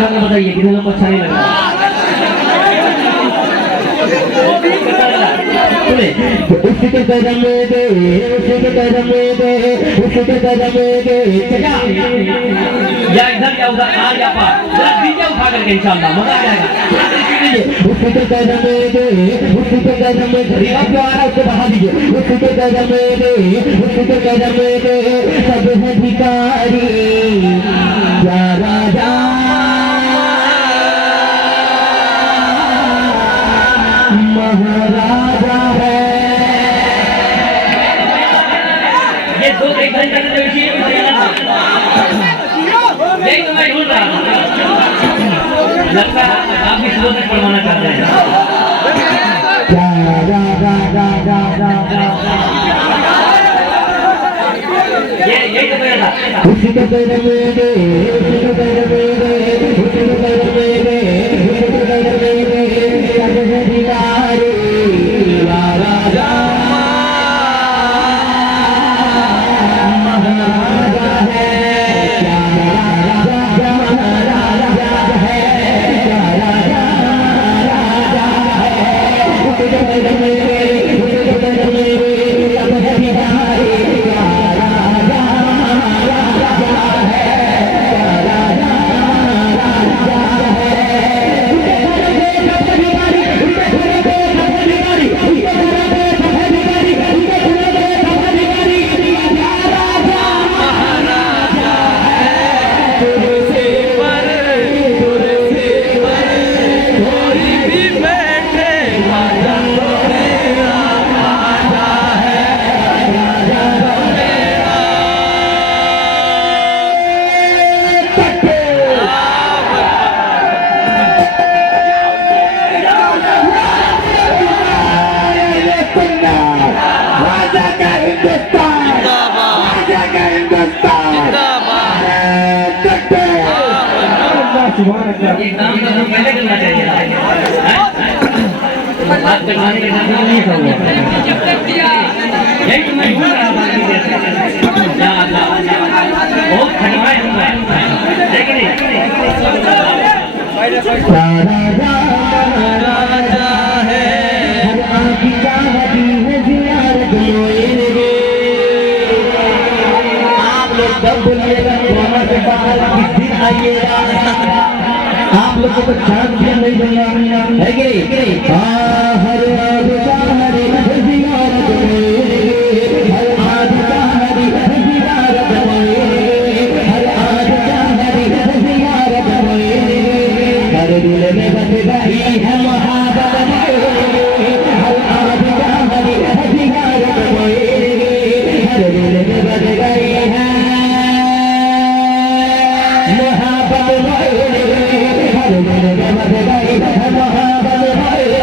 रंग बताइए कितने लोग को अच्छा नहीं लगा। उसके कदम दे, उसके कदम दे, उसके कदम दे। या इधर क्या उधर आ या पार डीजे उठा करके इंशाल्लाह मजा आ जाएगा। उसके कदम दे, उसके कदम दे। अब जो आ रहा है उसको बढ़ा दीजिए। उसके कदम दे, उसके कदम दे। सब है भिखारी या राजा महाराजा है। ये दो एक घंटे का यही तो मैं ढूंढ रहा था। लगता है आप भी सुबह तक पढ़वाना चाहते हैं। यही तो मैं था। उसी को कर मेरे, उसी को कर मेरे, उसी को कर मेरे, उसी को कर मेरे। सब है भिखारी या राजा महाराजा है। क्या राजा महाराजा है, क्या राजा राजा है। उसको कर मेरे, उसको कर मेरे। सब है भिखारी या राजा महाराजा है, क्या राजा राजा है। एक काम तो पहले करना चाहिए। बात करवाने के साथ नहीं होगा। यही तो मैं ढूंढ रहा था। बहुत खटवाए हुआ है लेकिन राजा है। हर आँखी चाहती है ज़ियारत मोए। आप लोग जब बोलिएगा कोरोना से बाहर किस दिन आइएगा। आप लोगों को चांस भी नहीं देना है कि नहीं। हर आदि ज़ियारत मोए, हर आदि ज़ियारत मोए, हर आदि ज़ियारत मोए। हर दिल में बस गई है मोहब्बत मोए, हर आदि ज़ियारत मोए। हर दिल में बस गई है मोहब्बत मोए, हर दिल में बस गई है मोहब्बत मोए।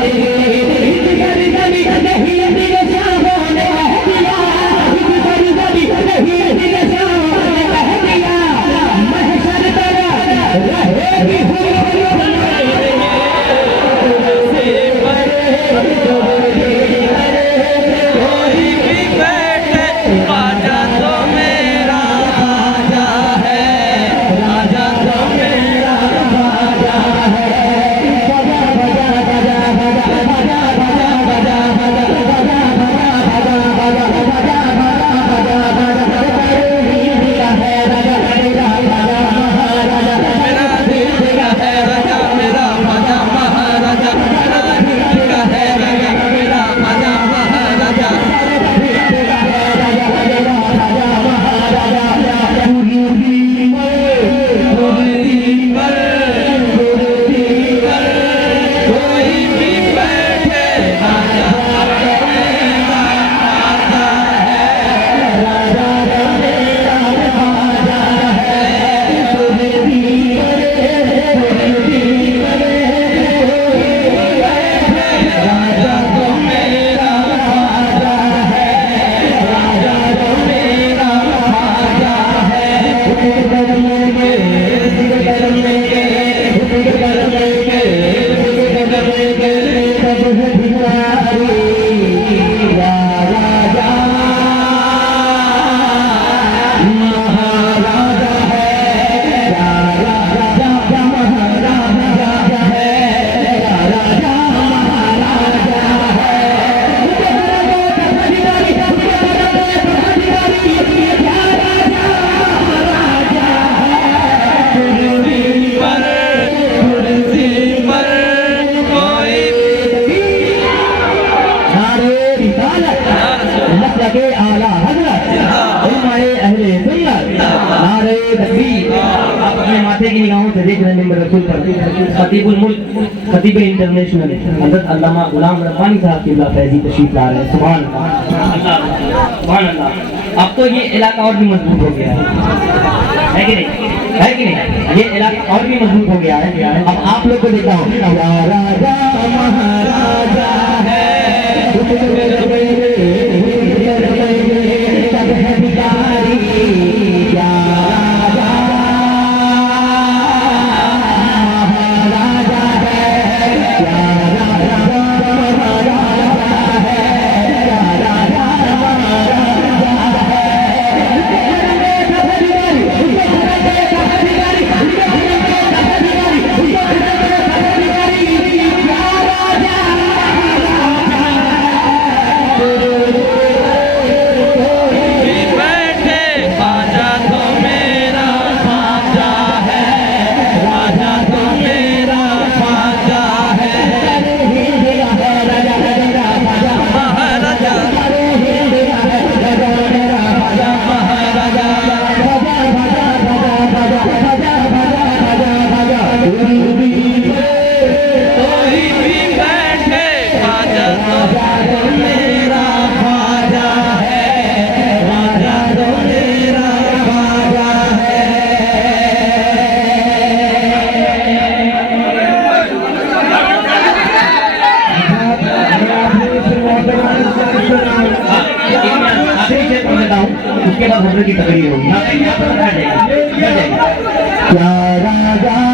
फातह की निगाहों से देख रहे हैं मेरे रसूल पर खतीबुल मुल्क खतीब इंटरनेशनल हज़रत अल्लामा गुलाम रब्बानी साहब किबला फैजी तशरीफ ला रहे हैं। सुभान अल्लाह, सुभान अल्लाह। अब तो ये इलाका और भी मजबूत हो गया है कि नहीं, है कि नहीं? ये इलाका और भी मजबूत हो गया है। अब आप लोग को देखता हूँ, राजा महाराजा है उसके बाद की तकरीर होगी। क्या राजा